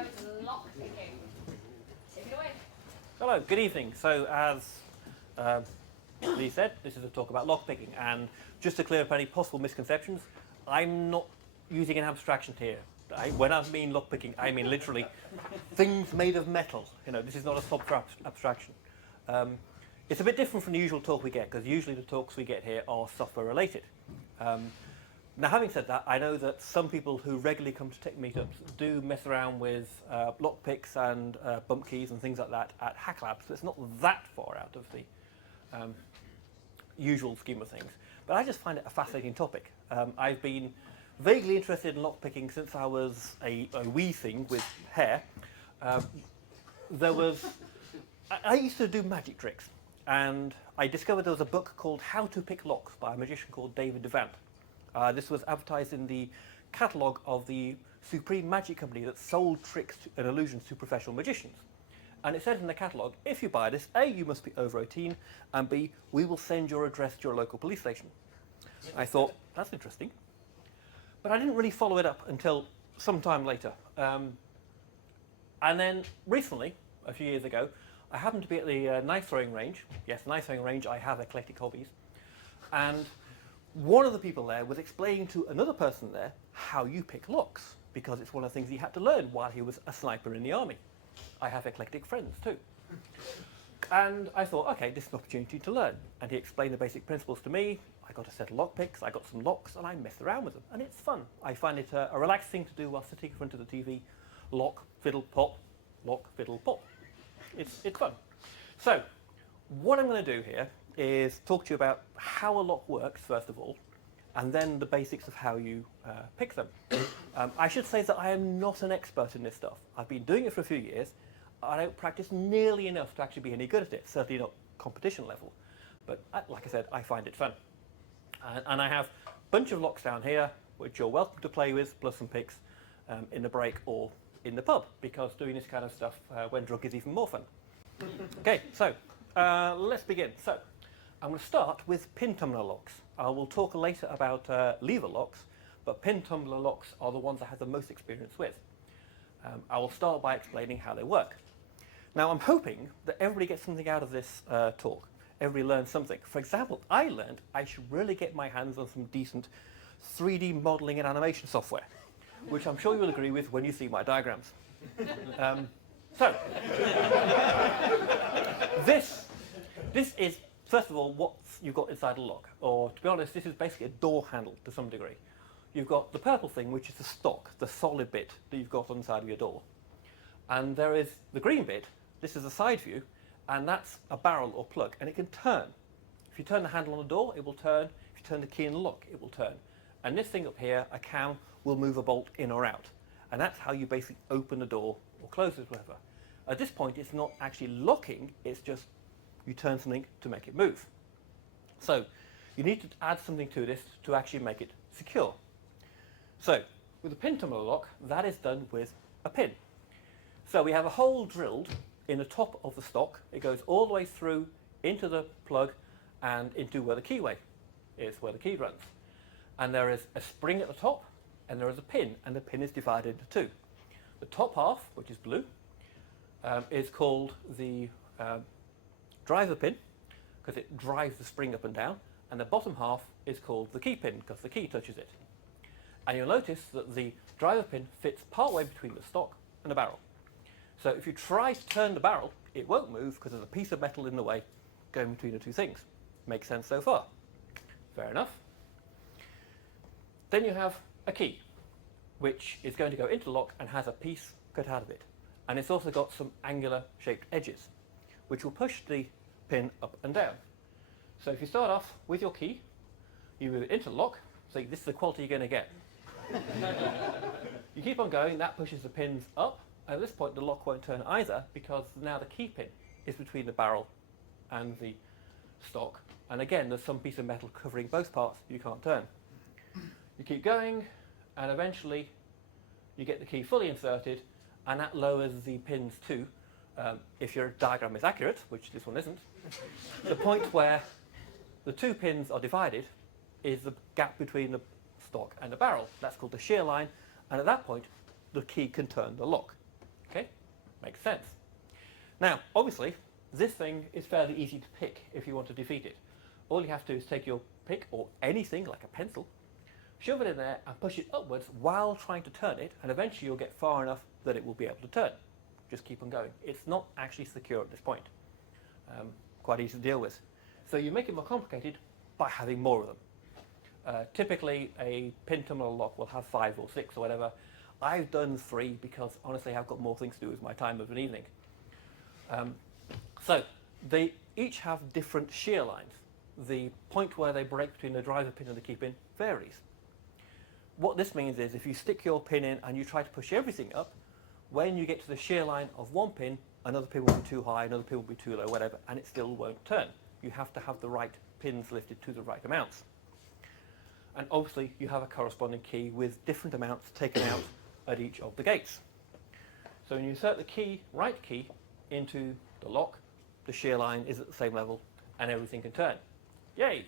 about lockpicking. Take it away. Hello, good evening. So as Lee said, this is a talk about lockpicking, and just to clear up any possible misconceptions, I'm not using an abstraction here. When I mean lockpicking, I mean literally things made of metal. You know, this is not a software abstraction. It's a bit different from the usual talk we get, because usually the talks we get here are software related. Now, having said that, I know that some people who regularly come to TechMeetups do mess around with lockpicks and bump keys and things like that at Hack Labs, so it's not that far out of the usual scheme of things. But I just find it a fascinating topic. I've been vaguely interested in lockpicking since I was a wee thing with hair. I used to do magic tricks, and I discovered there was a book called How to Pick Locks by a magician called David Devant. This was advertised in the catalogue of the Supreme Magic Company that sold tricks and illusions to professional magicians. And it said in the catalogue, if you buy this, A, you must be over 18, and B, we will send your address to your local police station. I thought, that's interesting. But I didn't really follow it up until some time later. And then recently, a few years ago, I happened to be at the knife throwing range. Yes, knife throwing range, I have eclectic hobbies. And one of the people there was explaining to another person there how you pick locks, because it's one of the things he had to learn while he was a sniper in the army. I have eclectic friends too. And I thought, okay, this is an opportunity to learn. And he explained the basic principles to me. I got a set of lockpicks, I got some locks, and I messed around with them. And it's fun. I find it a relaxed thing to do while sitting in front of the TV. Lock, fiddle, pop, lock, fiddle, pop. It's fun. So, what I'm going to do here is talk to you about how a lock works, first of all, and then the basics of how you pick them. I should say that I am not an expert in this stuff. I've been doing it for a few years. I don't practice nearly enough to actually be any good at it, certainly not competition level. But like I said, I find it fun. And I have a bunch of locks down here, which you're welcome to play with, plus some picks in the break or in the pub, because doing this kind of stuff when drunk is even more fun. Okay, so let's begin. So I'm going to start with pin tumbler locks. I will talk later about lever locks, but pin tumbler locks are the ones I have the most experience with. I will start by explaining how they work. Now, I'm hoping that everybody gets something out of this talk. Everybody learns something. For example, I learned I should really get my hands on some decent 3D modeling and animation software, which I'm sure you'll agree with when you see my diagrams. So, this is, first of all, what you've got inside a lock. Or, to be honest, this is basically a door handle to some degree. You've got the purple thing, which is the stock, the solid bit that you've got on the side of your door. And there is the green bit. This is the side view, and that's a barrel or plug, and it can turn. If you turn the handle on the door, it will turn. If you turn the key in the lock, it will turn. And this thing up here, a cam, will move a bolt in or out. And that's how you basically open the door or close it, whatever. At this point, it's not actually locking, it's just you turn something to make it move. So you need to add something to this to actually make it secure. So with a pin tumbler lock, that is done with a pin. So we have a hole drilled in the top of the stock. It goes all the way through into the plug and into where the keyway is, where the key runs. And there is a spring at the top, and there is a pin, and the pin is divided into two. The top half, which is blue, is called the driver pin, because it drives the spring up and down, and the bottom half is called the key pin, because the key touches it. And you'll notice that the driver pin fits partway between the stock and the barrel. So if you try to turn the barrel, it won't move because there's a piece of metal in the way going between the two things. Makes sense so far? Fair enough. Then you have a key, which is going to go into the lock and has a piece cut out of it. And it's also got some angular shaped edges, which will push the pin up and down. So if you start off with your key, you move it into the lock, so this is the quality you're going to get. You keep on going, that pushes the pins up, and at this point the lock won't turn either, because now the key pin is between the barrel and the stock. And again, there's some piece of metal covering both parts you can't turn. You keep going, and eventually you get the key fully inserted, and that lowers the pins to, if your diagram is accurate, which this one isn't, the point where the two pins are divided is the gap between the stock and the barrel. That's called the shear line, and at that point the key can turn the lock. Makes sense. Now, obviously, this thing is fairly easy to pick if you want to defeat it. All you have to do is take your pick, or anything like a pencil, shove it in there and push it upwards while trying to turn it, and eventually you'll get far enough that it will be able to turn. Just keep on going. It's not actually secure at this point. Quite easy to deal with. So you make it more complicated by having more of them. Typically, a pin terminal lock will have 5 or 6 or whatever. I've done 3 because honestly I've got more things to do with my time of an evening. So they each have different shear lines. The point where they break between the driver pin and the key pin varies. What this means is if you stick your pin in and you try to push everything up, when you get to the shear line of one pin, another pin will be too high, another pin will be too low, whatever, and it still won't turn. You have to have the right pins lifted to the right amounts. And obviously you have a corresponding key with different amounts taken out at each of the gates. So when you insert the right key into the lock, the shear line is at the same level and everything can turn. Yay!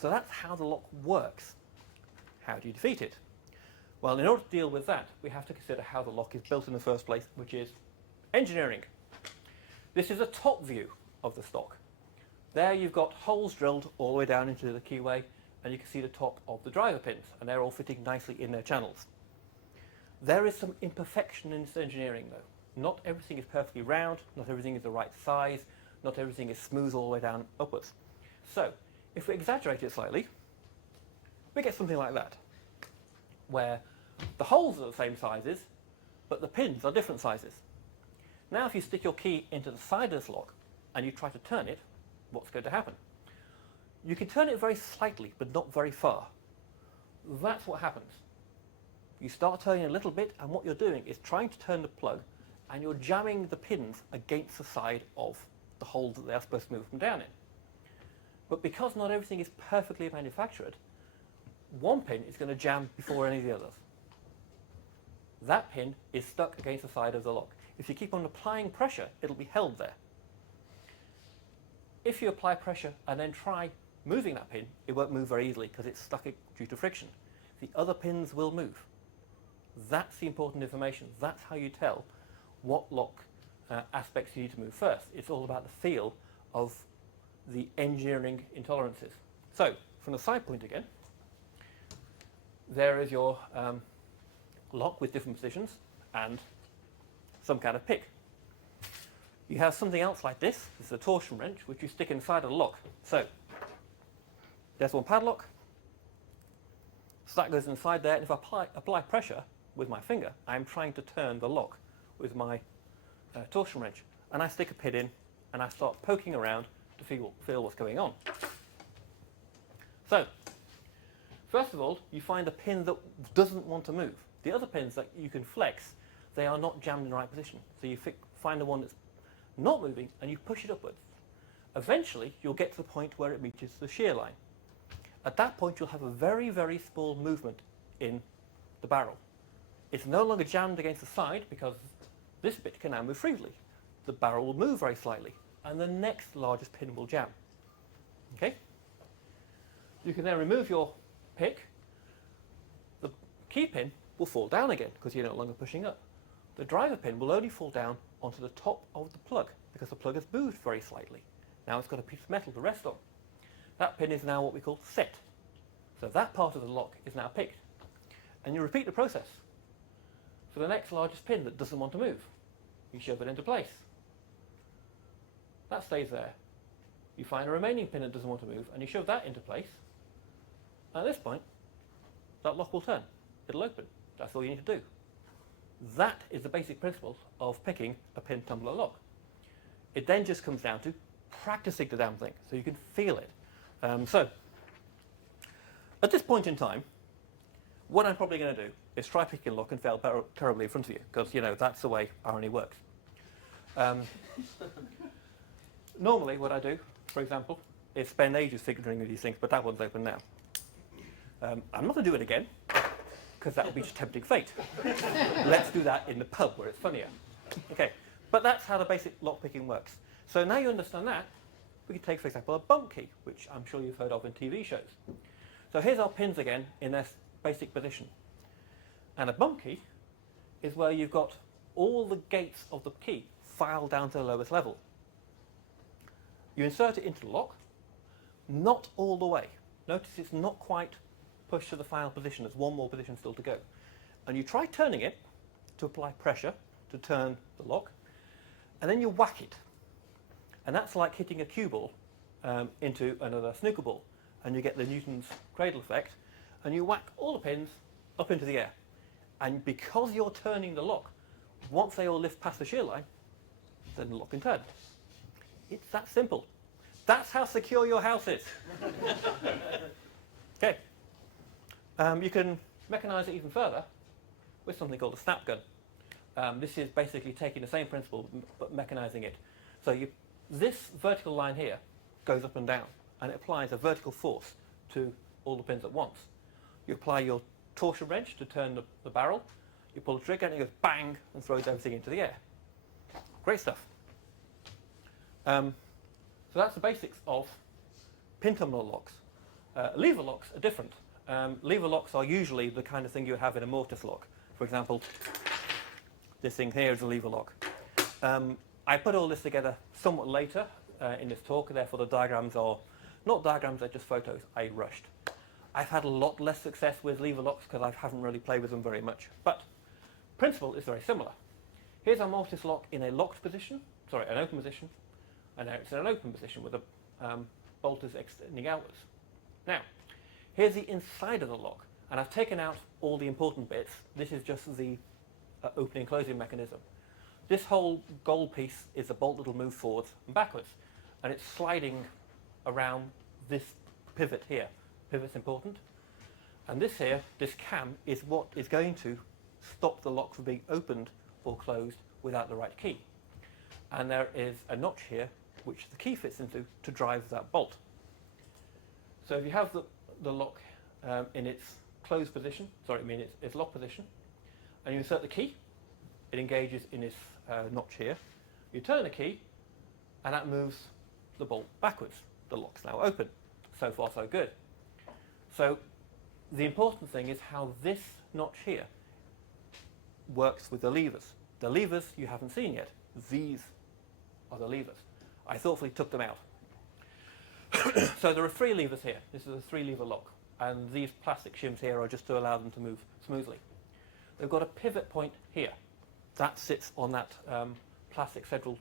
So that's how the lock works. How do you defeat it? Well, in order to deal with that, we have to consider how the lock is built in the first place, which is engineering. This is a top view of the stock. There you've got holes drilled all the way down into the keyway, and you can see the top of the driver pins, and they're all fitting nicely in their channels. There is some imperfection in this engineering, though. Not everything is perfectly round, not everything is the right size, not everything is smooth all the way down upwards. So, if we exaggerate it slightly, we get something like that, where the holes are the same sizes, but the pins are different sizes. Now if you stick your key into the side of this lock and you try to turn it, what's going to happen? You can turn it very slightly, but not very far. That's what happens. You start turning a little bit, and what you're doing is trying to turn the plug, and you're jamming the pins against the side of the hole that they're supposed to move them down in. But because not everything is perfectly manufactured, one pin is going to jam before any of the others. That pin is stuck against the side of the lock. If you keep on applying pressure, it'll be held there. If you apply pressure and then try moving that pin, it won't move very easily because it's stuck due to friction. The other pins will move. That's the important information. That's how you tell what lock aspects you need to move first. It's all about the feel of the engineering intolerances. So, from the side point again, there is your lock with different positions and some kind of pick. You have something else like this. This is a torsion wrench, which you stick inside of the lock. So, there's one padlock. So that goes inside there, and if I apply pressure with my finger, I'm trying to turn the lock with my torsion wrench. And I stick a pin in, and I start poking around to feel what's going on. So, first of all, you find a pin that doesn't want to move. The other pins that you can flex, they are not jammed in the right position. So you find the one that's not moving, and you push it upwards. Eventually, you'll get to the point where it reaches the shear line. At that point, you'll have a very, very small movement in the barrel. It's no longer jammed against the side because this bit can now move freely. The barrel will move very slightly, and the next largest pin will jam. Okay? You can then remove your pick. The key pin will fall down again because you're no longer pushing up. The driver pin will only fall down onto the top of the plug because the plug has moved very slightly. Now it's got a piece of metal to rest on. That pin is now what we call set. So that part of the lock is now picked. And you repeat the process for the next largest pin that doesn't want to move. You shove it into place. That stays there. You find a remaining pin that doesn't want to move, and you shove that into place. And at this point, that lock will turn. It'll open. That's all you need to do. That is the basic principle of picking a pin tumbler lock. It then just comes down to practicing the damn thing so you can feel it. So, at this point in time, what I'm probably going to do is try picking a lock and fail terribly in front of you, because, you know, that's the way irony works. Normally, what I do, for example, is spend ages figuring these things, but that one's open now. I'm not going to do it again, because that would be just tempting fate. Let's do that in the pub where it's funnier. Okay, but that's how the basic lock picking works. So now you understand that, we can take, for example, a bump key, which I'm sure you've heard of in TV shows. So here's our pins again in their basic position. And a bump key is where you've got all the gates of the key file down to the lowest level. You insert it into the lock, not all the way. Notice it's not quite pushed to the final position. There's one more position still to go. And you try turning it to apply pressure to turn the lock, and then you whack it. And that's like hitting a cue ball into another snooker ball. And you get the Newton's cradle effect, and you whack all the pins up into the air. And because you're turning the lock, once they all lift past the shear line, then the lock can turn. It's that simple. That's how secure your house is. Okay. You can mechanize it even further with something called a snap gun. This is basically taking the same principle but mechanizing it. So this vertical line here goes up and down, and it applies a vertical force to all the pins at once. You apply your torsion wrench to turn the barrel, you pull the trigger and it goes bang and throws everything into the air. Great stuff. So that's the basics of pin terminal locks. Lever locks are different. Lever locks are usually the kind of thing you have in a mortise lock. For example, this thing here is a lever lock. I put all this together somewhat later in this talk, therefore the diagrams are not diagrams, they're just photos I rushed. I've had a lot less success with lever locks because I haven't really played with them very much, but principle is very similar. Here's our mortise lock in a locked position, sorry, an open position, and now it's in an open position with the bolters extending outwards. Now, here's the inside of the lock, and I've taken out all the important bits. This is just the opening and closing mechanism. This whole gold piece is a bolt that will move forwards and backwards, and it's sliding around this pivot here. Pivot's important. And this here, this cam, is what is going to stop the lock from being opened or closed without the right key. And there is a notch here which the key fits into to drive that bolt. So if you have the lock in its closed position, its lock position, and you insert the key, it engages in this notch here. You turn the key, and that moves the bolt backwards. The lock's now open. So far, so good. So the important thing is how this notch here works with the levers. The levers you haven't seen yet. These are the levers. I thoughtfully took them out. So there are 3 levers here. This is a 3-lever lock. And these plastic shims here are just to allow them to move smoothly. They've got a pivot point here. That sits on that plastic central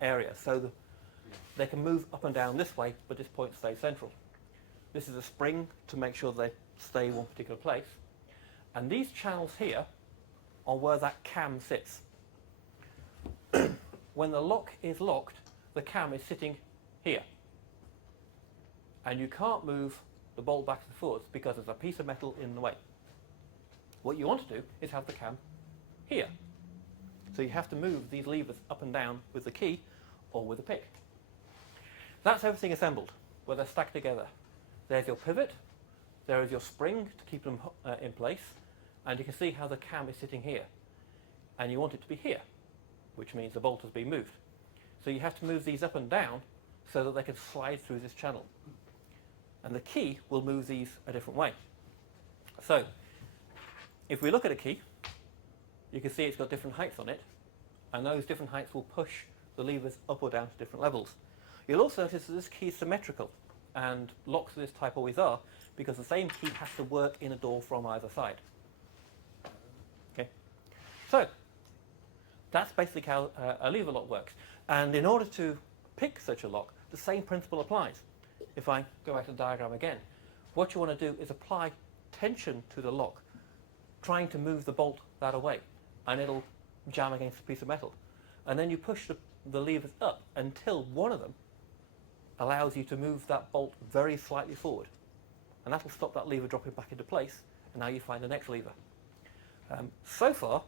area. So they can move up and down this way, but this point stays central. This is a spring to make sure they stay in one particular place. And these channels here are where that cam sits. When the lock is locked, the cam is sitting here. And you can't move the bolt back and forwards because there's a piece of metal in the way. What you want to do is have the cam here. So you have to move these levers up and down with the key or with a pick. That's everything assembled, where they're stacked together. There's your pivot, there is your spring to keep them in place, and you can see how the cam is sitting here. And you want it to be here, which means the bolt has been moved. So you have to move these up and down so that they can slide through this channel. And the key will move these a different way. So, if we look at a key, you can see it's got different heights on it, and those different heights will push the levers up or down to different levels. You'll also notice that this key is symmetrical, and locks of this type always are, because the same key has to work in a door from either side. Okay, so that's basically how a lever lock works. And in order to pick such a lock, the same principle applies. If I go back to the diagram again, what you want to do is apply tension to the lock, trying to move the bolt that away, and it'll jam against a piece of metal. And then you push the levers up until one of them allows you to move that bolt very slightly forward. And that'll stop that lever dropping back into place, and now you find the next lever. So far,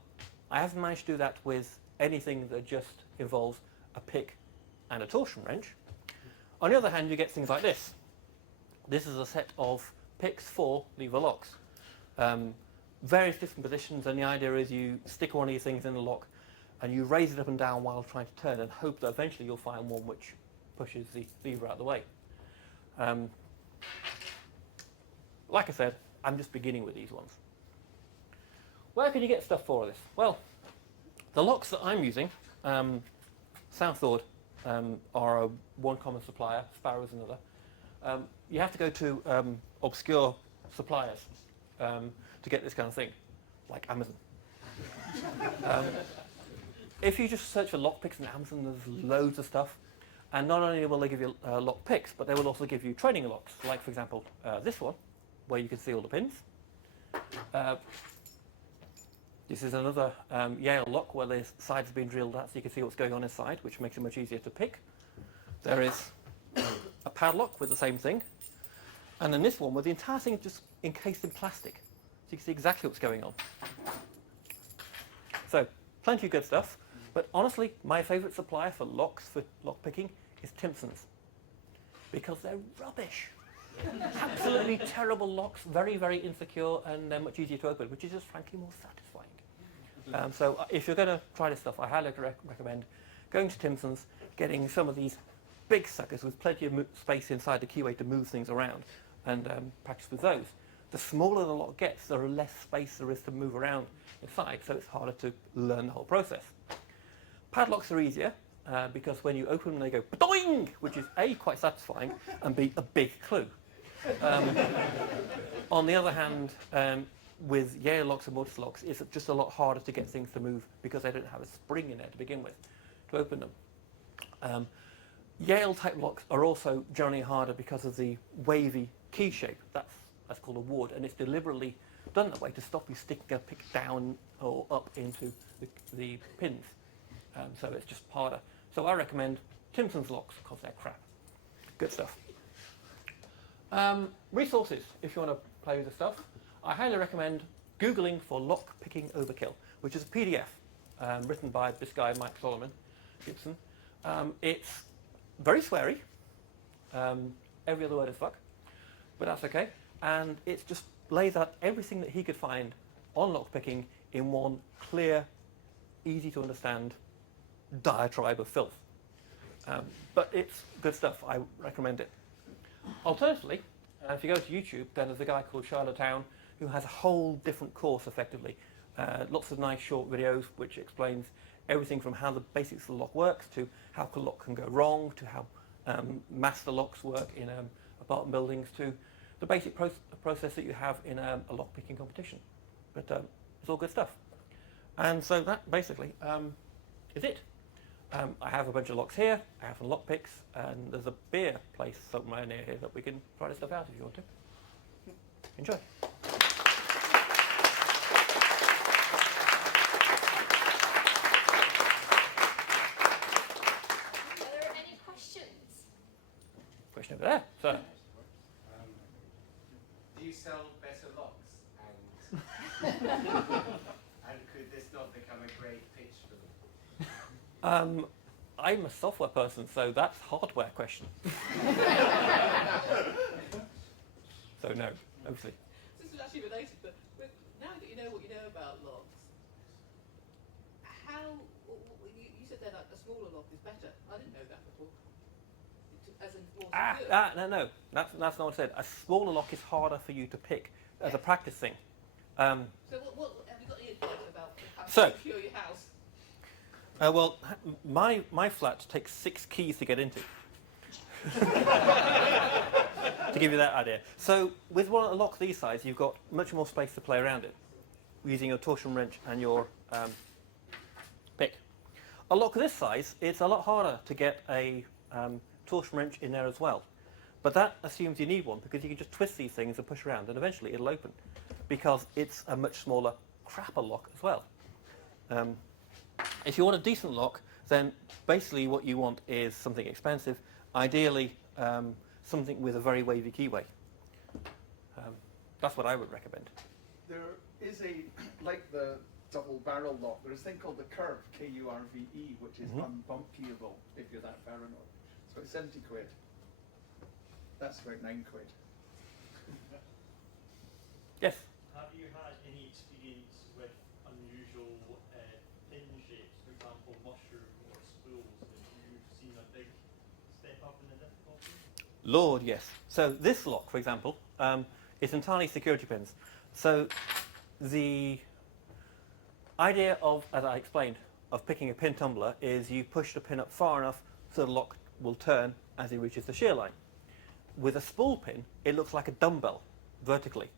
I haven't managed to do that with anything that just involves a pick and a torsion wrench. On the other hand, you get things like this. This is a set of picks for lever locks. Various different positions, and the idea is you stick one of these things in the lock and you raise it up and down while trying to turn and hope that eventually you'll find one which pushes the lever out of the way. Like I said, I'm just beginning with these ones. Where can you get stuff for this? Well, The locks that I'm using, Southord are one common supplier, Sparrow's another. You have to go to obscure suppliers to get this kind of thing, like Amazon. If you just search for lock picks on Amazon, there's loads of stuff. And not only will they give you lock picks, but they will also give you training locks, like, for example, this one, where you can see all the pins. This is another Yale lock where the sides have been drilled out so you can see what's going on inside, which makes it much easier to pick. There is a padlock with the same thing. And then this one where the entire thing is just encased in plastic. So you can see exactly what's going on. So, plenty of good stuff. But honestly, my favourite supplier for locks, for lock picking, is Timpson's. Because they're rubbish. Absolutely terrible locks, very, very insecure, and they're much easier to open, which is just frankly more satisfying. So if you're going to try this stuff, I highly recommend going to Timpson's, getting some of these big suckers with plenty of space inside the keyway to move things around, and practice with those. The smaller the lock gets, the less space there is to move around inside, so it's harder to learn the whole process. Padlocks are easier, because when you open them, they go ba-doing, which is A, quite satisfying, and B, a big clue. On the other hand, with Yale locks and mortise locks, it's just a lot harder to get things to move because they don't have a spring in there to begin with to open them. Yale type locks are also generally harder because of the wavy key shape. That's called a ward, and it's deliberately done that way to stop you sticking a pick down or up into the pins. So it's just harder. So I recommend Timpson's locks because they're crap. Good stuff. Resources, if you want to play with the stuff. I highly recommend Googling for lock picking overkill, which is a PDF written by this guy, Mike Solomon Gibson. It's very sweary. Every other word is fuck, but that's okay. And it just lays out everything that he could find on lock picking in one clear, easy to understand diatribe of filth. But it's good stuff. I recommend it. Alternatively, if you go to YouTube, then there's a guy called Charlotte Town who has a whole different course, effectively. Lots of nice short videos which explains everything from how the basics of the lock works to how a lock can go wrong, to how master locks work in apartment buildings, to the basic process that you have in a lock picking competition. But it's all good stuff. And so that basically is it. I have a bunch of locks here, I have some lock picks, and there's a beer place somewhere near here that we can try this stuff out if you want to. Enjoy. Are there any questions? Question over there, sir. Do you sell better locks? And could this not become a great pitch for them? I'm a software person, so that's hardware question. So no, obviously. This is actually related, but now that you know what you know about locks, you said that a smaller lock is better. I didn't know that before. As in more secure. No, that's not what I said. A smaller lock is harder for you to pick as a practice thing. So what have you got any advice about how to So- secure your house? Well, my flat takes 6 keys to get into. To give you that idea. So with a lock these size, you've got much more space to play around it, using your torsion wrench and your pick. A lock this size, it's a lot harder to get a torsion wrench in there as well. But that assumes you need one, because you can just twist these things and push around, and eventually it'll open, because it's a much smaller, crapper lock as well. If you want a decent lock, then basically what you want is something expensive, ideally something with a very wavy keyway. That's what I would recommend. There is like the double barrel lock, there's a thing called the Curve, K-U-R-V-E, which is unbumpyable if you're that paranoid. So it's 70 quid. That's about 9 quid. Yes? Have you had any experience with unusual pin shapes, for example, mushroom or spools? Have you seen a big step up in the difficulty? Lord, yes. So this lock, for example, is entirely security pins. So the idea of, as I explained, of picking a pin tumbler is you push the pin up far enough so the lock will turn as it reaches the shear line. With a spool pin, it looks like a dumbbell vertically.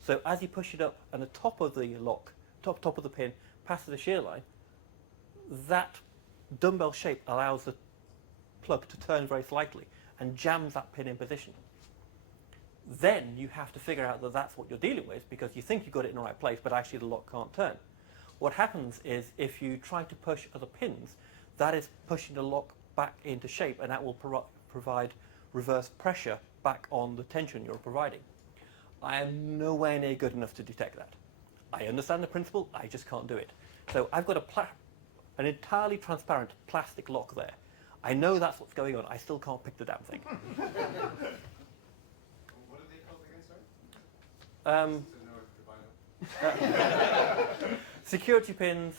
So as you push it up and the top of the lock, top of the pin passes the shear line, that dumbbell shape allows the plug to turn very slightly and jams that pin in position. Then you have to figure out that that's what you're dealing with because you think you've got it in the right place, but actually the lock can't turn. What happens is if you try to push other pins, that is pushing the lock back into shape, and that will provide reverse pressure back on the tension you're providing. I am nowhere near good enough to detect that. I understand the principle, I just can't do it. So I've got an entirely transparent plastic lock there. I know that's what's going on, I still can't pick the damn thing. What are they called again, sorry? Security pins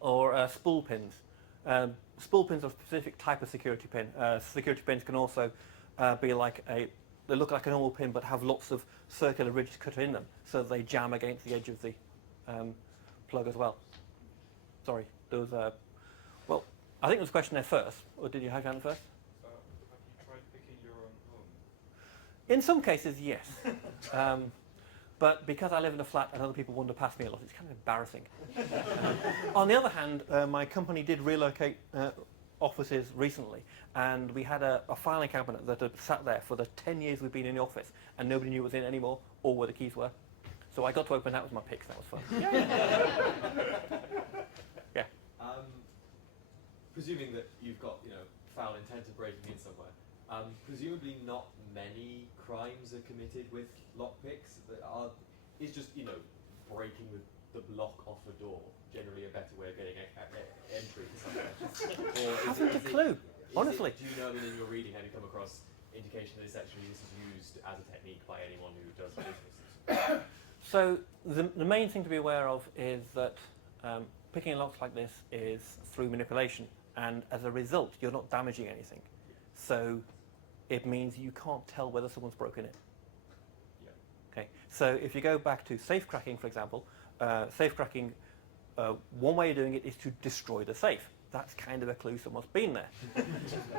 or spool pins. Spool pins are a specific type of security pin. Security pins can also be like they look like a normal pin but have lots of circular ridges cut in them so that they jam against the edge of the plug as well. Sorry, there was well, I think there was a question there first, or did you have your hand first? Have you tried picking your own home? In some cases, yes. But because I live in a flat and other people wander past me a lot, it's kind of embarrassing. On the other hand, my company did relocate offices recently, and we had a filing cabinet that had sat there for the 10 years we've been in the office, and nobody knew it was in anymore or where the keys were. So I got to open that with my picks. That was fun. Yeah. Presuming that you've got, foul intent of breaking in somewhere, presumably not many crimes are committed with lockpicks. Is just, breaking the block off a door generally a better way of getting entry to somewhere? Haven't a clue, honestly. Do you know that in your reading have you come across indication that this is used as a technique by anyone who does business? So the main thing to be aware of is that picking locks like this is through manipulation, and as a result, you're not damaging anything. So it means you can't tell whether someone's broken it. Yeah. Okay. So if you go back to safe cracking, for example, safe cracking, one way of doing it is to destroy the safe. That's kind of a clue someone's been there.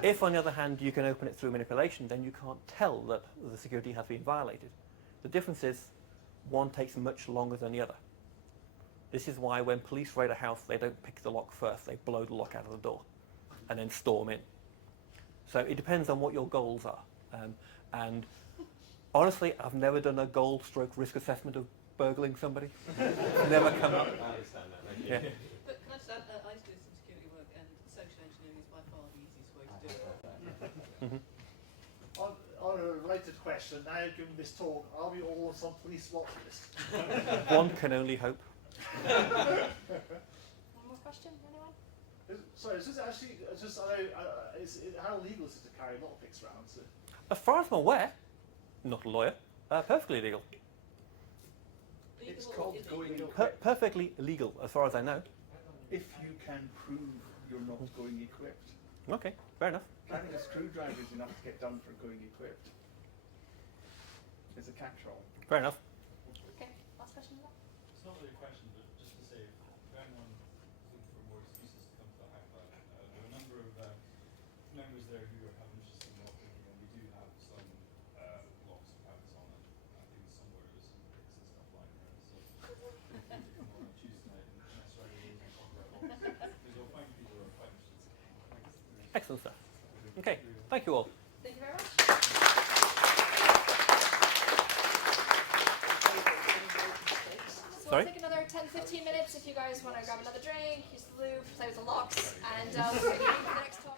If, on the other hand, you can open it through manipulation, then you can't tell that the security has been violated. The difference is one takes much longer than the other. This is why when police raid a house, they don't pick the lock first. They blow the lock out of the door and then storm in. So it depends on what your goals are. And honestly, I've never done a goal/risk assessment of burgling somebody. Never come up. I understand that. Thank you. Yeah. But can I just add, I used to do some security work, and social engineering is by far the easiest way to do it. On a related question, now you're giving this talk, are we all on some police watch list? One can only hope. One more question, anyone? Sorry, is this actually, how legal is it to carry lockpicks around? So, As far as I'm aware, not a lawyer, perfectly legal. It's Legal or called illegal? going equipped. Perfectly legal, as far as I know. If you can prove you're not going equipped. Okay, fair enough. Carrying a screwdriver is enough to get done for going equipped. It's a catch-all. Fair enough. Okay, last question. It's not really a question, but just to say, for anyone looking for more excuses to come to the hack lab, there are a number of members there who have interest in lockpicking, and we do have some locks with habits on it. I think somewhere there's some picks and stuff lying around. So come on Tuesday night and mess around with those and talk about locks. Because you'll find people who are quite interested. Thanks. Excellent stuff. Okay, thank you all. Thank you very much. So Sorry? we'll take another 10-15 minutes if you guys want to grab another drink, use the lube, play with the locks, and we'll be for the next talk.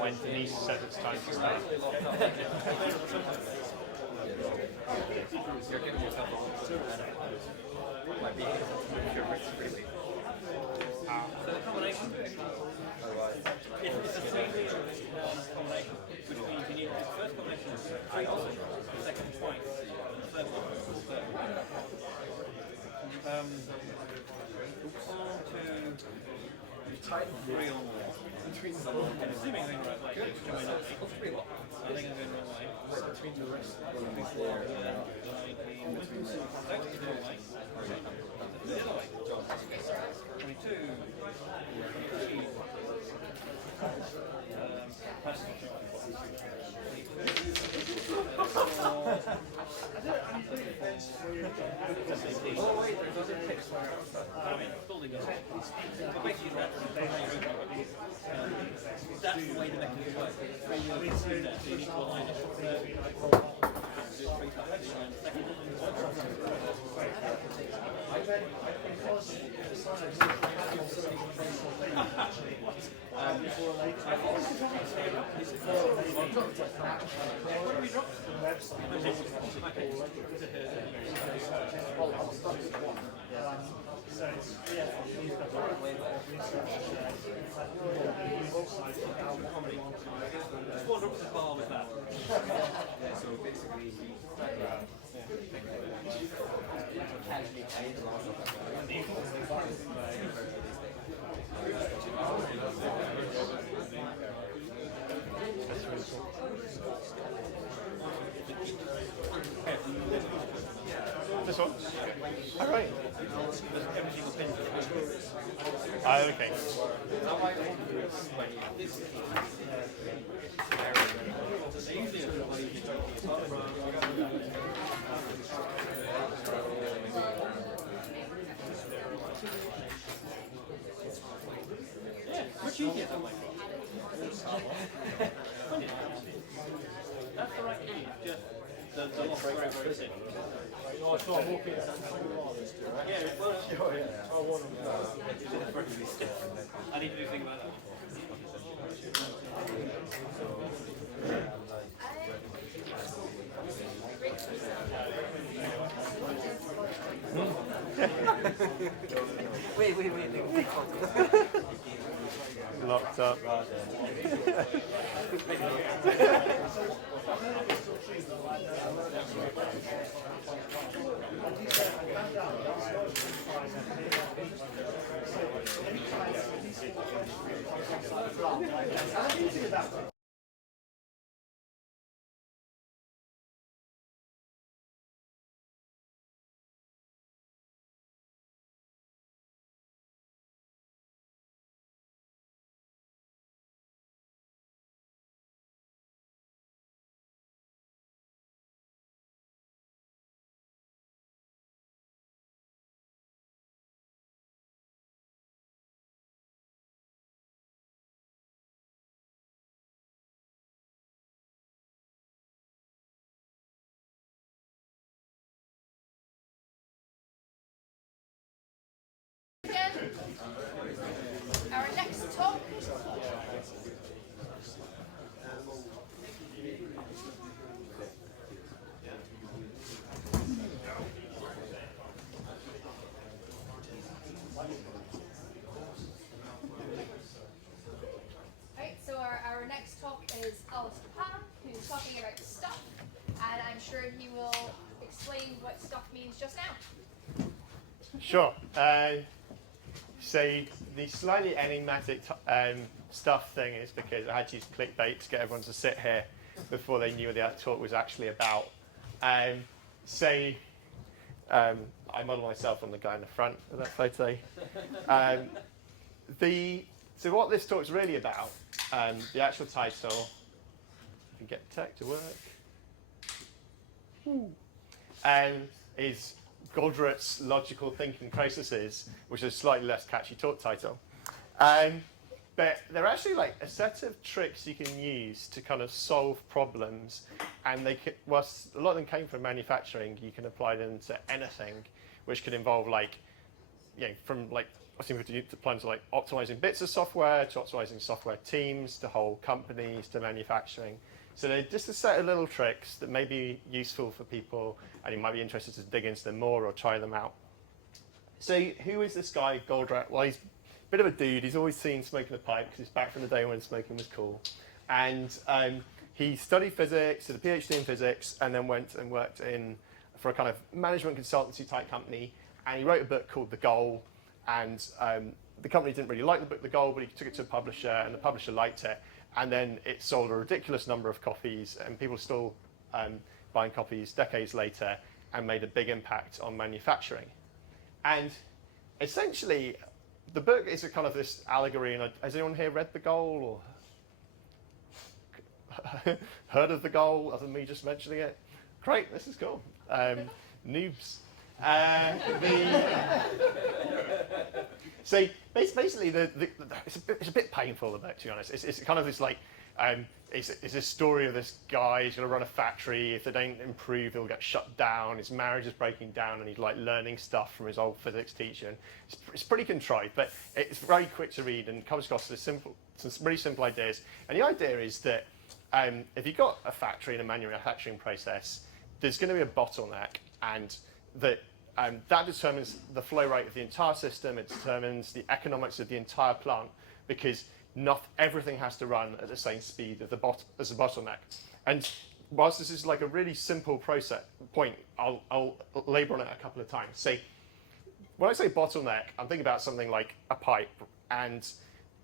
When Denise said it's time to start. So the combination, it's a three-wheel combination, which means you need the first combination is three horses, the second twice, the third one is third. Real between the assuming I'm right way, which I may not be. I think I'm going the wrong way. Between the rest of the way. The other way. 22. 23. Personal oh wait, there's other tips where I mean, building it. But basically that's the way the mechanism works. Three wheels in there, so you need to align it. Do it 3 times. Second. What drops the bar with that? Yeah, so basically, This one? All right. Every single pin. Okay. Yeah, much easier that way. That's the right key, just the lock very, very thin. Oh, so I'm walking. Yeah, it works. I need to do something about that. wait. Locked up. Our next talk. Alright, so our next talk is Alistair Hann, who's talking about stuff, and I'm sure he will explain what stuff means just now. Sure. So the slightly enigmatic stuff thing is because I had to use clickbait to get everyone to sit here before they knew what the talk was actually about. I model myself on the guy in the front of that photo. So what this talk's really about, the actual title, if I can get tech to work, is Godret's Logical Thinking Processes, which is a slightly less catchy talk title. But they're actually like a set of tricks you can use to kind of solve problems, and whilst a lot of them came from manufacturing, you can apply them to anything, which could involve like, from like I've seen people apply to like optimizing bits of software to optimizing software teams to whole companies to manufacturing. So they're just a set of little tricks that may be useful for people, and you might be interested to dig into them more or try them out. So who is this guy, Goldratt? Well, he's a bit of a dude. He's always seen smoking a pipe because he's back from the day when smoking was cool. And he studied physics, did a PhD in physics, and then went and worked for a kind of management consultancy type company. And he wrote a book called The Goal. And the company didn't really like the book, The Goal, but he took it to a publisher, and the publisher liked it. And then it sold a ridiculous number of copies, and people are still buying copies decades later, and made a big impact on manufacturing. And essentially, the book is a kind of this allegory. And has anyone here read The Goal or heard of The Goal other than me just mentioning it? Great, this is cool. Noobs. So basically, it's a bit painful, a bit, to be honest. It's kind of this like, it's a story of this guy. He's going to run a factory. If they don't improve, he'll get shut down. His marriage is breaking down, and he's like learning stuff from his old physics teacher. And it's pretty contrived, but it's very quick to read and comes across some really simple ideas. And the idea is that if you've got a factory and a manufacturing process, there's going to be a bottleneck, and that determines the flow rate of the entire system. It determines the economics of the entire plant, because not everything has to run at the same speed as the bottleneck. And whilst this is like a really simple point, I'll labour on it a couple of times. So when I say bottleneck, I'm thinking about something like a pipe, and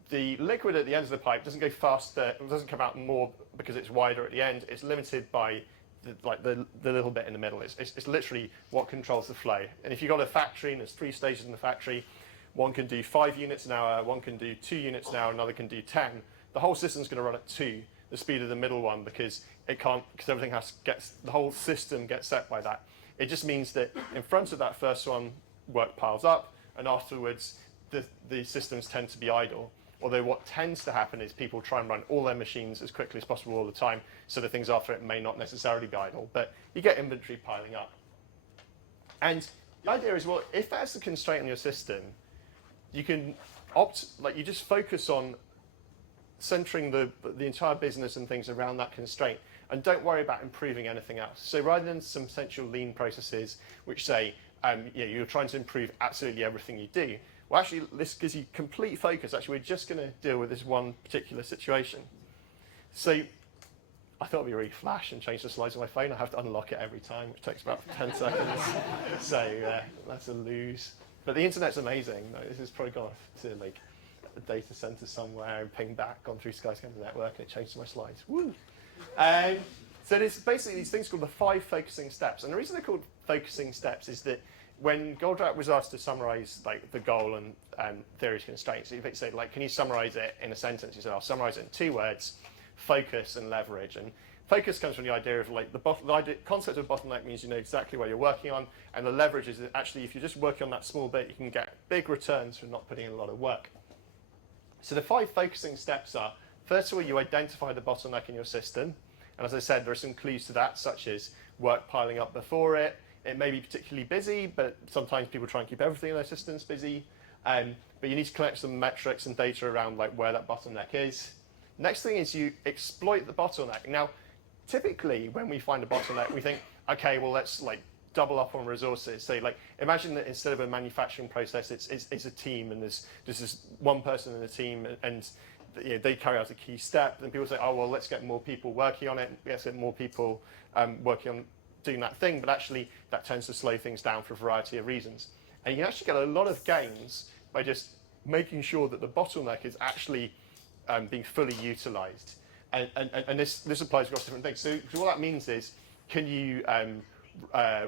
the liquid at the end of the pipe doesn't go faster, it doesn't come out more because it's wider at the end. It's limited by the little bit in the middle. It's literally what controls the flow. And if you've got a factory and there's 3 stages in the factory, one can do 5 units an hour, one can do 2 units an hour, another can do 10. The whole system's going to run at 2, the speed of the middle one, because everything the whole system gets set by that. It just means that in front of that first one, work piles up, and afterwards the systems tend to be idle. Although what tends to happen is people try and run all their machines as quickly as possible all the time, so the things after it may not necessarily be idle, but you get inventory piling up. And the idea is, well, if that's the constraint on your system, you can you just focus on centering the entire business and things around that constraint, and don't worry about improving anything else. So rather than some essential lean processes which say you're trying to improve absolutely everything you do, well, actually, this gives you complete focus. Actually, we're just going to deal with this one particular situation. So I thought it'd be really flash and change the slides on my phone. I have to unlock it every time, which takes about 10 seconds. So that's a lose. But the internet's amazing. This has probably gone to like a data center somewhere and pinged back, gone through Skyscanner network, and it changed my slides. Woo! So there's basically these things called the 5 focusing steps. And the reason they're called focusing steps is that when Goldratt was asked to summarize like the goal and theory of constraints, he said, like, can you summarize it in a sentence? He said, I'll summarize it in 2 words: focus and leverage. And focus comes from the idea of like the concept of bottleneck means you know exactly what you're working on, and the leverage is that actually if you're just working on that small bit, you can get big returns from not putting in a lot of work. So the 5 focusing steps are: first of all, you identify the bottleneck in your system, and as I said, there are some clues to that, such as work piling up before it. It may be particularly busy, but sometimes people try and keep everything in their systems busy. But you need to collect some metrics and data around like where that bottleneck is. Next thing is you exploit the bottleneck. Now, typically when we find a bottleneck, we think, okay, well, let's like double up on resources. So like imagine that instead of a manufacturing process, it's a team, and there's this one person in the team, and they carry out a key step. Then people say, oh, well, let's get more people working on it. Let's get more people working on doing that thing, but actually that tends to slow things down for a variety of reasons. And you can actually get a lot of gains by just making sure that the bottleneck is actually being fully utilized. And this applies across different things. So what that means is, can you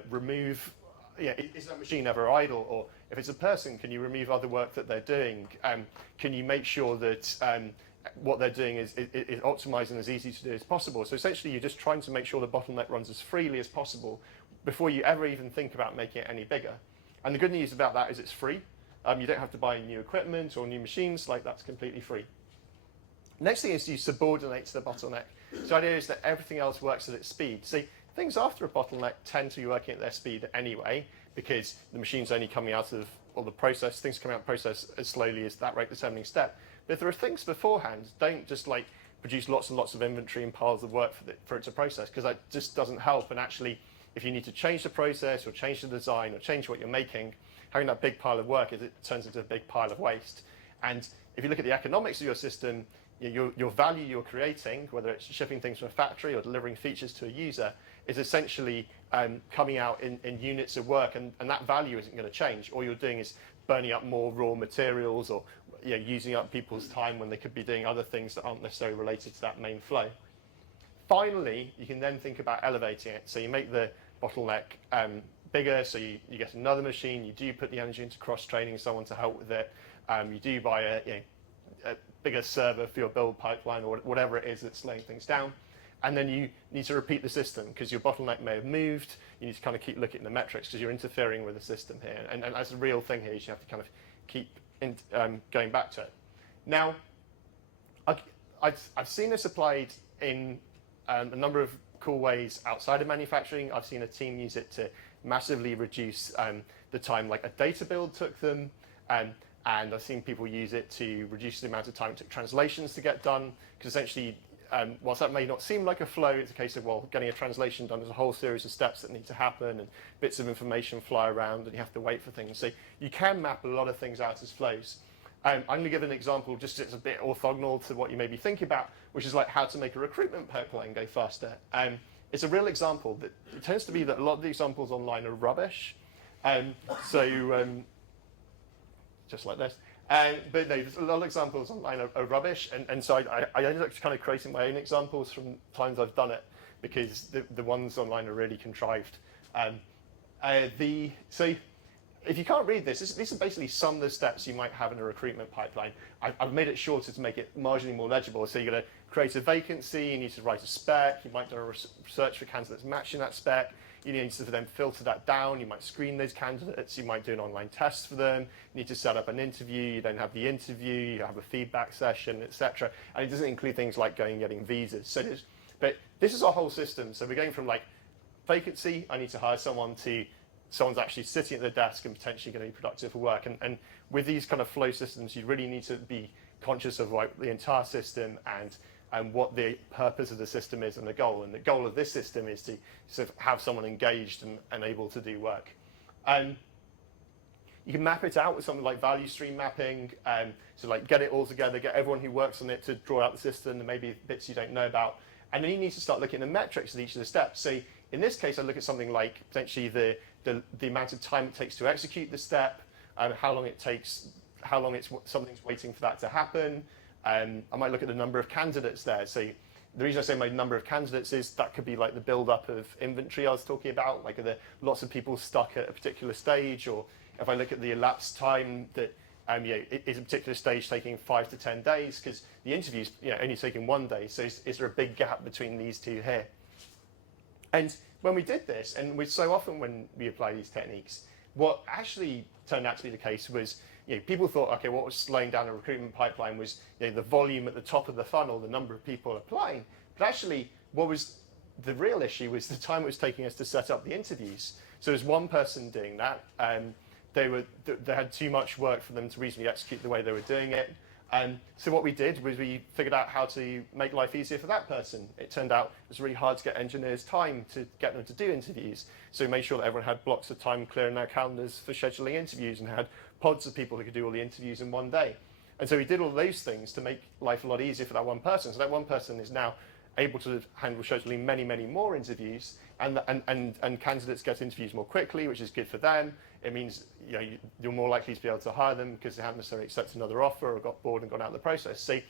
remove, is that machine ever idle? Or if it's a person, can you remove other work that they're doing? Can you make sure that what they're doing is optimized and as easy to do as possible? So essentially, you're just trying to make sure the bottleneck runs as freely as possible before you ever even think about making it any bigger. And the good news about that is it's free. You don't have to buy new equipment or new machines. Like, that's completely free. Next thing is you subordinate to the bottleneck. So the idea is that everything else works at its speed. See, things after a bottleneck tend to be working at their speed anyway, because the machine's only coming out of, or the process, things coming out of the process as slowly as that rate determining step. But if there are things beforehand, don't just like produce lots and lots of inventory and piles of work for it to process, because that just doesn't help. And actually, if you need to change the process or change the design or change what you're making, having that big pile of work, it turns into a big pile of waste. And if you look at the economics of your system, your value you're creating, whether it's shipping things from a factory or delivering features to a user, is essentially coming out in units of work, and that value isn't going to change. All you're doing is burning up more raw materials, or using up people's time when they could be doing other things that aren't necessarily related to that main flow. Finally, you can then think about elevating it. So you make the bottleneck bigger, so you get another machine, you do put the energy into cross-training someone to help with it, you do buy a bigger server for your build pipeline or whatever it is that's laying things down. And then you need to repeat the system because your bottleneck may have moved. You need to kind of keep looking at the metrics because you're interfering with the system here. And that's a real thing here. You have to kind of keep going back to it. Now, I've seen this applied in a number of cool ways outside of manufacturing. I've seen a team use it to massively reduce the time like a data build took them. And I've seen people use it to reduce the amount of time it took translations to get done, because essentially, whilst that may not seem like a flow, it's a case of, well, getting a translation done, there's a whole series of steps that need to happen, and bits of information fly around, and you have to wait for things. So you can map a lot of things out as flows. I'm going to give an example, just so it's a bit orthogonal to what you may be thinking about, which is like how to make a recruitment pipeline go faster. It's a real example. That it tends to be that a lot of the examples online are rubbish. Just like this. But no, there's a lot of examples online are rubbish, and so I ended up kind of creating my own examples from times I've done it, because the ones online are really contrived. So if you can't read this, these are basically some of the steps you might have in a recruitment pipeline. I've made it shorter to make it marginally more legible. So you're going to create a vacancy, you need to write a spec, you might do a search for candidates matching that spec. You need to then filter that down. You might screen those candidates. You might do an online test for them. You need to set up an interview. You then have the interview. You have a feedback session, etc. And it doesn't include things like going and getting visas. So but this is our whole system. So we're going from like vacancy, I need to hire someone, to someone's actually sitting at the desk and potentially going to be productive for work. And with these kind of flow systems, you really need to be conscious of like the entire system and what the purpose of the system is and the goal. And the goal of this system is to sort of have someone engaged and able to do work. You can map it out with something like value stream mapping. So like get it all together, get everyone who works on it to draw out the system and maybe bits you don't know about. And then you need to start looking at the metrics of each of the steps. So in this case, I look at something like potentially the amount of time it takes to execute the step, how long it takes, how long something's waiting for that to happen. I might look at the number of candidates there. So the reason I say my number of candidates is that could be like the build-up of inventory I was talking about, like are there lots of people stuck at a particular stage, or if I look at the elapsed time that is a particular stage taking 5 to 10 days, because the interview's only taking 1 day, so is there a big gap between these two here? And when we did this, and so often when we apply these techniques, what actually turned out to be the case was people thought, okay, what was slowing down a recruitment pipeline was the volume at the top of the funnel, the number of people applying. But actually, what was the real issue was the time it was taking us to set up the interviews. So there's one person doing that. They had too much work for them to reasonably execute the way they were doing it. So what we did was we figured out how to make life easier for that person. It turned out it was really hard to get engineers time to get them to do interviews. So we made sure that everyone had blocks of time clear in their calendars for scheduling interviews and had pods of people who could do all the interviews in 1 day. And so we did all those things to make life a lot easier for that one person. So that one person is now able to handle scheduling many, many more interviews, and candidates get interviews more quickly, which is good for them. It means you're more likely to be able to hire them because they haven't necessarily accepted another offer or got bored and gone out of the process. So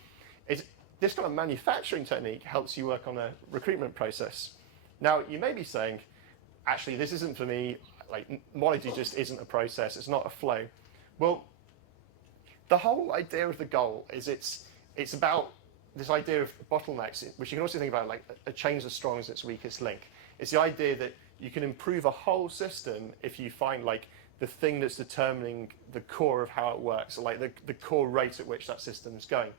this kind of manufacturing technique helps you work on a recruitment process. Now, you may be saying, actually, this isn't for me. Like, what I do just isn't a process. It's not a flow. Well, the whole idea of the goal is it's about this idea of bottlenecks, which you can also think about like a chain's as strong as its weakest link. It's the idea that you can improve a whole system if you find like the thing that's determining the core of how it works, or like the core rate at which that system is going.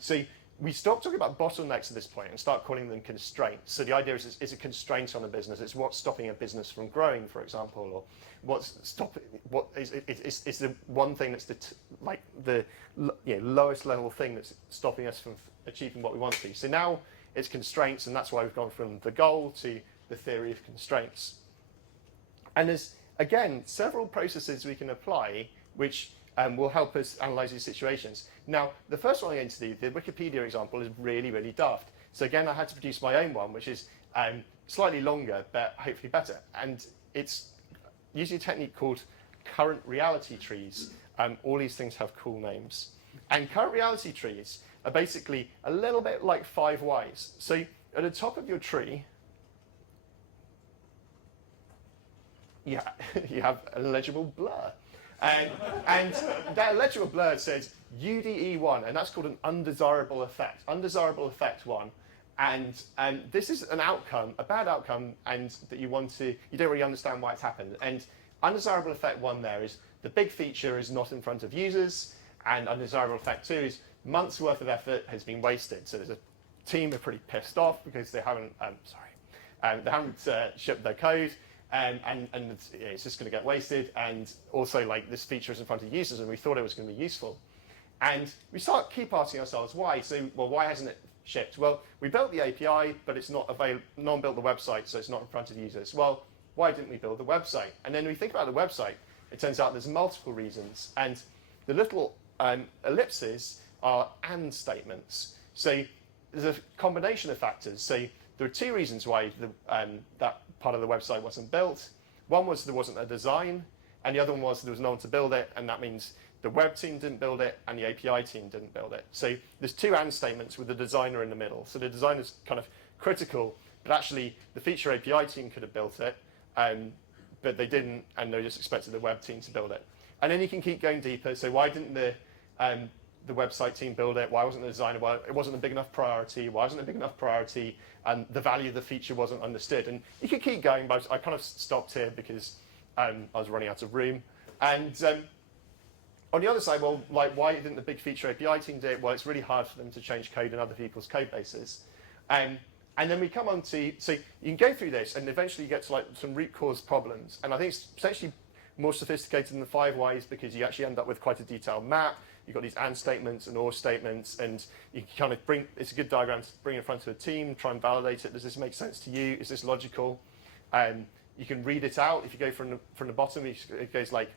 So we stop talking about bottlenecks at this point and start calling them constraints. So the idea is it's a constraint on a business. It's what's stopping a business from growing, for example, or what is the one thing that's like the lowest level thing that's stopping us from achieving what we want to. So now it's constraints, and that's why we've gone from the goal to the theory of constraints. And there's, again, several processes we can apply which will help us analyze these situations. Now, the first one I'm going to do, the Wikipedia example, is really, really daft. So again, I had to produce my own one, which is slightly longer, but hopefully better. And it's using a technique called current reality trees. All these things have cool names. And current reality trees are basically a little bit like 5 whys. So at the top of your tree, you have an illegible blur. And that illegible blur says UDE1, and that's called an undesirable effect. Undesirable effect 1. And this is an outcome, a bad outcome, and that you don't really understand why it's happened. And undesirable effect 1 there is the big feature is not in front of users, and undesirable effect 2 is months worth of effort has been wasted. So there's a team are pretty pissed off because they haven't, shipped their code. And it's just going to get wasted, and also like this feature is in front of users and we thought it was going to be useful. And we keep asking ourselves why. So, well, why hasn't it shipped? Well, we built the API, but it's not available. No one built the website, so it's not in front of users. Well, why didn't we build the website? And then we think about the website. It turns out there's multiple reasons, and the little ellipses are and statements. So there's a combination of factors. So there are 2 reasons why that part of the website wasn't built. One was there wasn't a design, and the other one was there was no one to build it, and that means the web team didn't build it and the API team didn't build it. So there's 2 and statements with the designer in the middle. So the design is kind of critical, but actually the feature API team could have built it, but they didn't, and they just expected the web team to build it. And then you can keep going deeper. So why didn't the website team build it? Why wasn't the designer? Well, it wasn't a big enough priority. Why wasn't it a big enough priority? And the value of the feature wasn't understood. And you could keep going, but I kind of stopped here because I was running out of room. And on the other side, well, like, why didn't the big feature API team do it? Well, it's really hard for them to change code in other people's code bases. And then we come on to, so you can go through this and eventually you get to like some root cause problems. And I think it's potentially more sophisticated than the 5 whys because you actually end up with quite a detailed map. You've got these and statements and or statements, and you can kind of it's a good diagram to bring in front of a team, try and validate it. Does this make sense to you? Is this logical? You can read it out. If you go from the bottom, it goes like,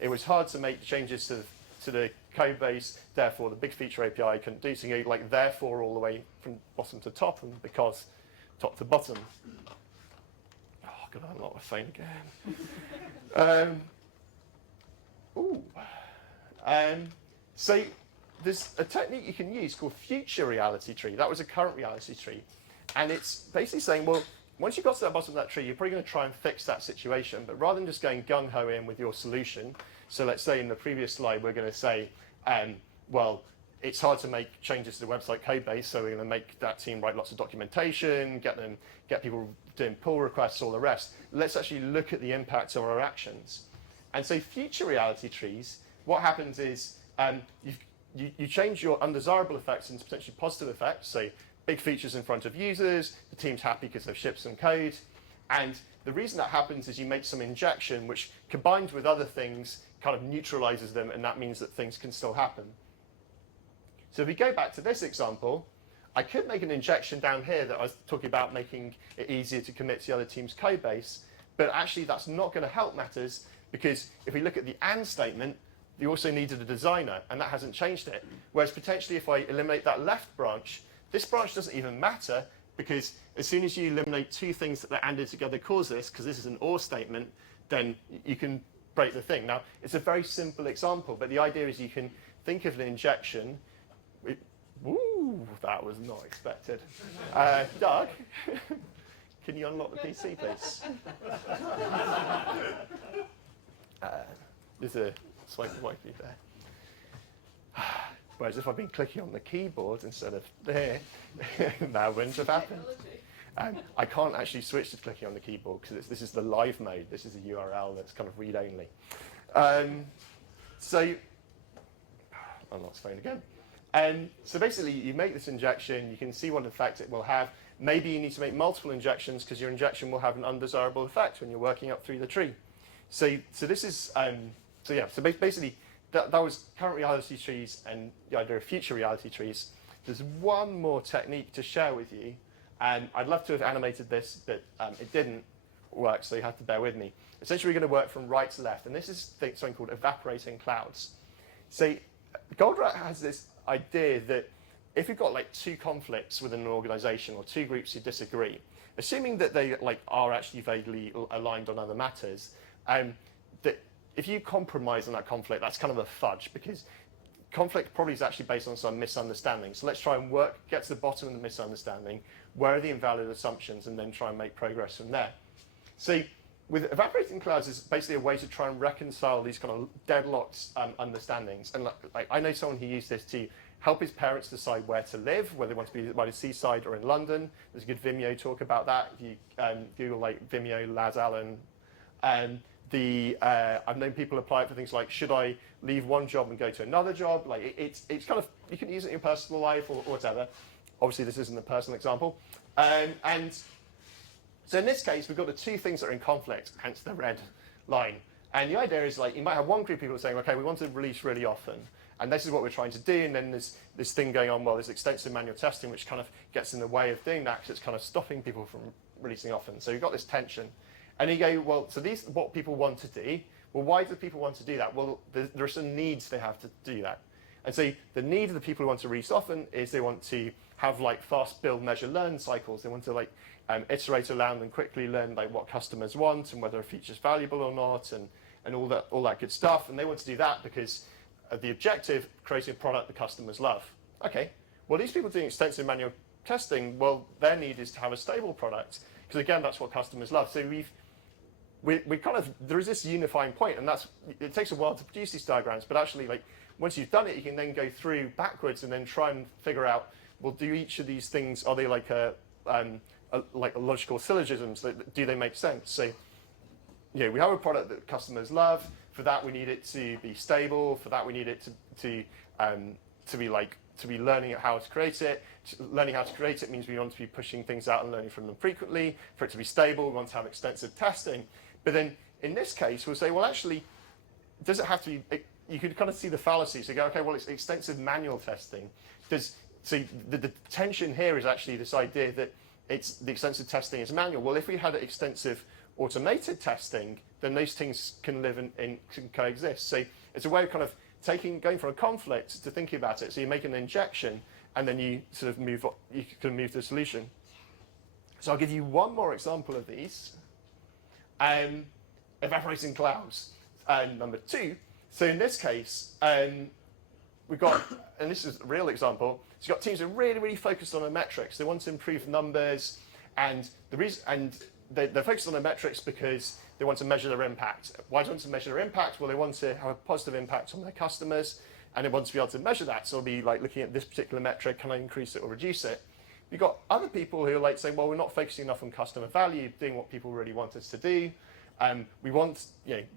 it was hard to make changes to the code base, therefore the big feature API couldn't do. So you go like therefore all the way from bottom to top, and because top to bottom. Oh, I'm going to unlock my phone again. So there's a technique you can use called future reality tree. That was a current reality tree. And it's basically saying, well, once you got to the bottom of that tree, you're probably going to try and fix that situation. But rather than just going gung-ho in with your solution, so let's say in the previous slide, we're going to say, well, it's hard to make changes to the website code base, so we're going to make that team write lots of documentation, get people doing pull requests, all the rest. Let's actually look at the impact of our actions. And so future reality trees, what happens is you change your undesirable effects into potentially positive effects. So big features in front of users, the team's happy because they've shipped some code. And the reason that happens is you make some injection, which combined with other things kind of neutralizes them, and that means that things can still happen. So if we go back to this example, I could make an injection down here that I was talking about making it easier to commit to the other team's code base, but actually that's not going to help matters, because if we look at the and statement, you also needed a designer, and that hasn't changed it. Whereas potentially if I eliminate that left branch, this branch doesn't even matter, because as soon as you eliminate 2 things that ANDed together cause this, because this is an or statement, then you can break the thing. Now, it's a very simple example, but the idea is you can think of an injection. Ooh, that was not expected. Doug, can you unlock the PC, please? There's a swipe wifey there. Whereas if I'd been clicking on the keyboard instead of there, that wouldn't have happened. I can't actually switch to clicking on the keyboard because this is the live mode. This is a URL that's kind of read-only. So, I'll not phone again. So basically, you make this injection, you can see what effect it will have. Maybe you need to make multiple injections because your injection will have an undesirable effect when you're working up through the tree. So this is, so basically, that was current reality trees and the idea of future reality trees. There's one more technique to share with you, and I'd love to have animated this, but it didn't work, so you have to bear with me. Essentially, we're going to work from right to left, and this is something called evaporating clouds. So Goldratt has this idea that if you've got like two conflicts within an organization or two groups who disagree, assuming that they are actually vaguely aligned on other matters, that if you compromise on that conflict, that's kind of a fudge, because conflict probably is actually based on some misunderstanding. So let's try and get to the bottom of the misunderstanding, where are the invalid assumptions, and then try and make progress from there. So with evaporating clouds is basically a way to try and reconcile these kind of deadlocked understandings. And like I know someone who used this to help his parents decide where to live, whether they want to be by the seaside or in London. There's a good Vimeo talk about that. If you Google like Vimeo, Laz Allen. I've known people apply it for things like, should I leave one job and go to another job? Like it's kind of, you can use it in your personal life or whatever. Obviously, this isn't a personal example. And so in this case, we've got the two things that are in conflict, hence the red line. And the idea is like, you might have one group of people saying, okay, we want to release really often, and this is what we're trying to do. And then there's this thing going on, well, there's extensive manual testing, which kind of gets in the way of doing that, because it's kind of stopping people from releasing often. So you've got this tension. And you go, well, so these are what people want to do. Well, why do people want to do that? Well, there are some needs they have to do that. And so the need of the people who want to release often is they want to have like fast build, measure, learn cycles. They want to like iterate around and quickly learn like what customers want and whether a feature is valuable or not, and all that good stuff. And they want to do that because of the objective, creating a product the customers love. Okay, well, these people doing extensive manual testing, well, their need is to have a stable product, because again, that's what customers love. So we kind of, there is this unifying point, and it takes a while to produce these diagrams, but actually, like, once you've done it, you can then go through backwards and then try and figure out, well, do each of these things, are they like a logical syllogisms? Do they make sense? So, we have a product that customers love. For that, we need it to be stable. For that, we need it to be learning how to create it. Learning how to create it means we want to be pushing things out and learning from them frequently. For it to be stable, we want to have extensive testing. But then in this case, we'll say, well, actually, does it have to be? You could kind of see the fallacy. So you go, okay, well, it's extensive manual testing. So the tension here is actually this idea that the extensive testing is manual. Well, if we had extensive automated testing, then those things can live and can coexist. So it's a way of kind of going from a conflict to thinking about it. So you make an injection, and then you sort of move to the solution. So I'll give you one more example of these. Evaporating clouds, number 2. So in this case, we've got, and this is a real example, so you've got teams that are really, really focused on their metrics. They want to improve numbers, and they're focused on their metrics because they want to measure their impact. Why do they want to measure their impact? Well, they want to have a positive impact on their customers, and they want to be able to measure that. So they'll be like looking at this particular metric, can I increase it or reduce it? You've got other people who are like saying, well, we're not focusing enough on customer value, doing what people really want us to do. We want,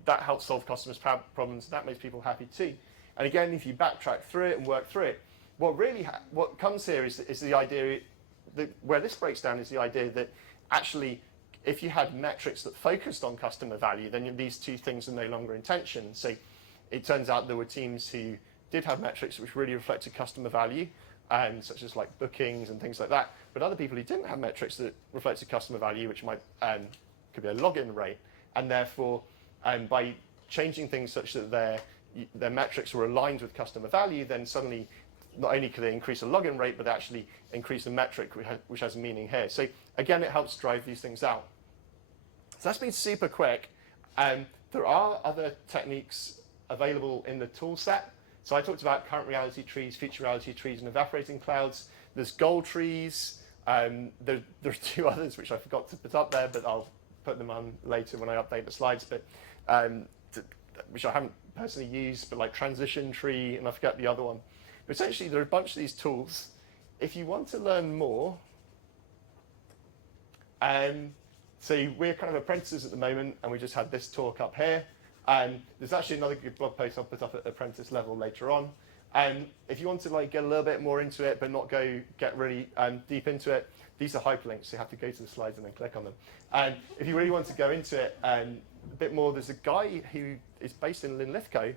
that helps solve customers' problems, that makes people happy too. And again, if you backtrack through it and work through it, what comes here is the idea, where this breaks down is the idea that actually, if you had metrics that focused on customer value, then these two things are no longer in tension. So it turns out there were teams who did have metrics which really reflected customer value, such as like bookings and things like that. But other people who didn't have metrics that reflected customer value, which might could be a login rate, and therefore by changing things such that their metrics were aligned with customer value, then suddenly not only could they increase the login rate, but actually increase the metric, which has meaning here. So again, it helps drive these things out. So that's been super quick. There are other techniques available in the tool set. So I talked about current reality trees, future reality trees, and evaporating clouds. There's goal trees. There are 2 others which I forgot to put up there, but I'll put them on later when I update the slides. But which I haven't personally used, but like transition tree, and I forget the other one. But essentially, there are a bunch of these tools. If you want to learn more, so we're kind of apprentices at the moment, and we just had this talk up here. There's actually another good blog post I'll put up at apprentice level later on. If you want to like get a little bit more into it, but not get really deep into it, these are hyperlinks, so you have to go to the slides and then click on them. And if you really want to go into it a bit more, there's a guy who is based in Linlithgow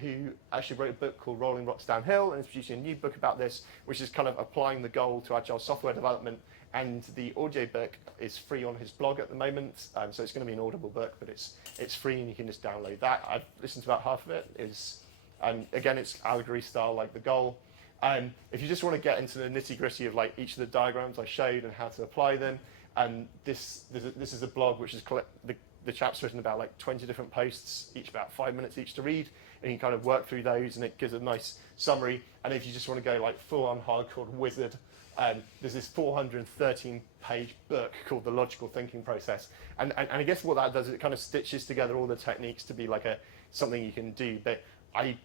who actually wrote a book called Rolling Rocks Downhill, and is producing a new book about this, which is kind of applying the goal to agile software development. And the audio book is free on his blog at the moment, so it's going to be an Audible book, but it's free and you can just download that. I've listened to about half of it. Again, it's allegory style like the goal. If you just want to get into the nitty-gritty of like each of the diagrams I showed and how to apply them, this is a blog which is the chap's written about like 20 different posts, each about 5 minutes each to read, and you can kind of work through those, and it gives a nice summary. And if you just want to go like full-on hardcore wizard, there's this 413-page book called The Logical Thinking Process. And I guess what that does is it kind of stitches together all the techniques to be like something you can do. But I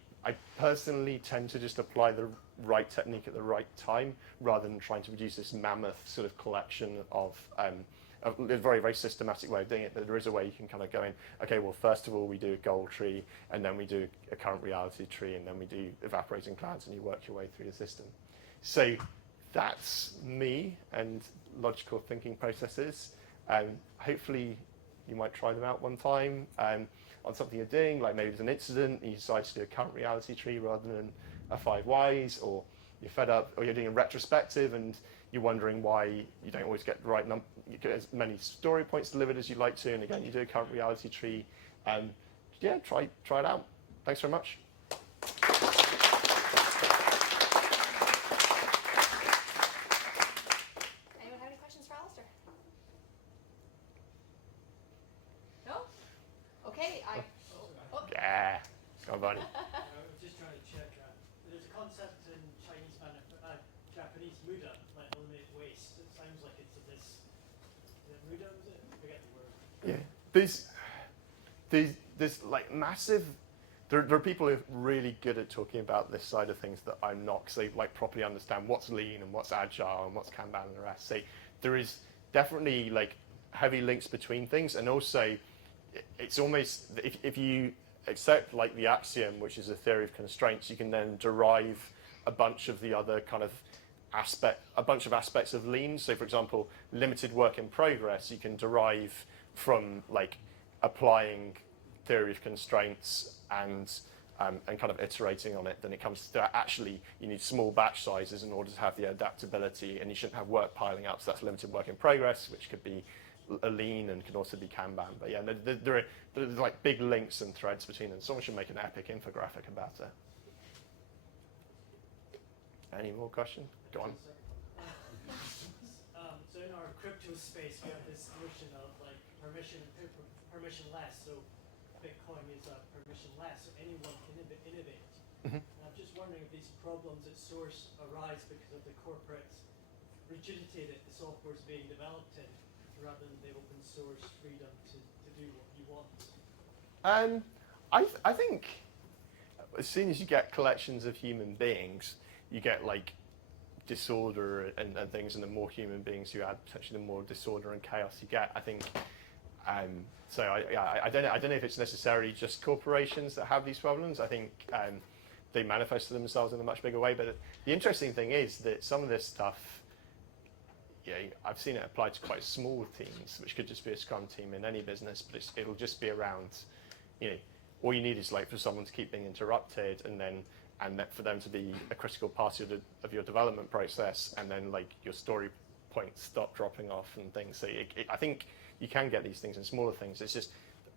personally tend to just apply the right technique at the right time rather than trying to produce this mammoth sort of collection of a very, very systematic way of doing it. But there is a way you can kind of go in, okay, well, first of all, we do a goal tree, and then we do a current reality tree, and then we do evaporating clouds, and you work your way through the system. So that's me and logical thinking processes. Hopefully, you might try them out one time on something you're doing, like maybe there's an incident, and you decide to do a current reality tree rather than a 5 whys, or you're fed up, or you're doing a retrospective, and you're wondering why you don't always get the right number, you get as many story points delivered as you'd like to, and again, you do a current reality tree. Yeah, try it out. Thanks very much. Anyone have any questions for Alistair? No? Okay, Yeah, go on, Barney. I was just trying to check. There's a concept in Japanese Muda, like eliminate waste. It sounds like it's this. Muda, was it? I forget the word. Yeah, there's like massive. There are people who are really good at talking about this side of things that I'm not, because they like properly understand what's lean and what's agile and what's Kanban and the rest. So there is definitely like heavy links between things, and also it's almost if you accept like the axiom, which is a theory of constraints, you can then derive a bunch of the other kind of aspects of lean. So for example, limited work in progress, you can derive from like applying theory of constraints and kind of iterating on it. Then it comes to actually you need small batch sizes in order to have the adaptability, and you shouldn't have work piling up. So that's limited work in progress, which could be a lean and can also be Kanban. But yeah, there's like big links and threads between them. Someone should make an epic infographic about it. Any more questions? Go on. So in our crypto space, we have this notion of like permissionless. So Bitcoin is permissionless, so anyone can innovate. Mm-hmm. And I'm just wondering if these problems at source arise because of the corporate rigidity that the software is being developed in, rather than the open source freedom to do what you want. I think as soon as you get collections of human beings, you get like disorder and things, and the more human beings you add, potentially the more disorder and chaos you get. I think. So I don't know if it's necessarily just corporations that have these problems. I think they manifest themselves in a much bigger way. But the interesting thing is that some of this stuff, I've seen it applied to quite small teams, which could just be a Scrum team in any business, but it'll just be around, all you need is like for someone to keep being interrupted, and then for them to be a critical part of your development process, and then like your story points stop dropping off and things. So I think you can get these things in smaller things. It's just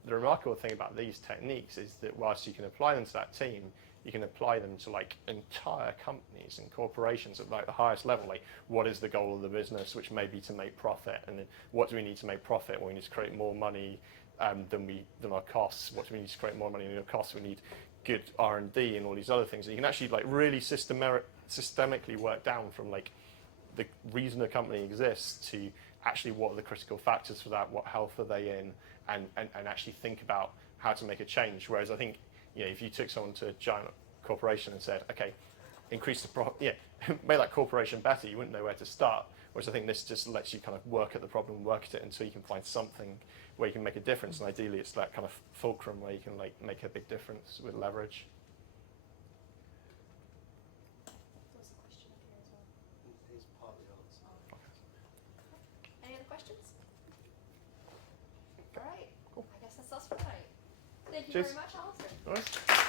the remarkable thing about these techniques is that whilst you can apply them to that team, you can apply them to like entire companies and corporations at like the highest level. Like, what is the goal of the business, which may be to make profit, and then what do we need to make profit? Well, we need to create more money than our costs. What do we need to create more money than our costs? We need good R&D and all these other things. And you can actually like really systemically work down from like the reason a company exists to actually what are the critical factors for that, what health are they in, and actually think about how to make a change. Whereas I think, if you took someone to a giant corporation and said, okay, increase the make that corporation better, you wouldn't know where to start. Whereas I think this just lets you kind of work at the problem, work at it until you can find something where you can make a difference. And ideally it's that kind of fulcrum where you can like make a big difference with leverage. Thank you Cheers. very much, Alistair. All right.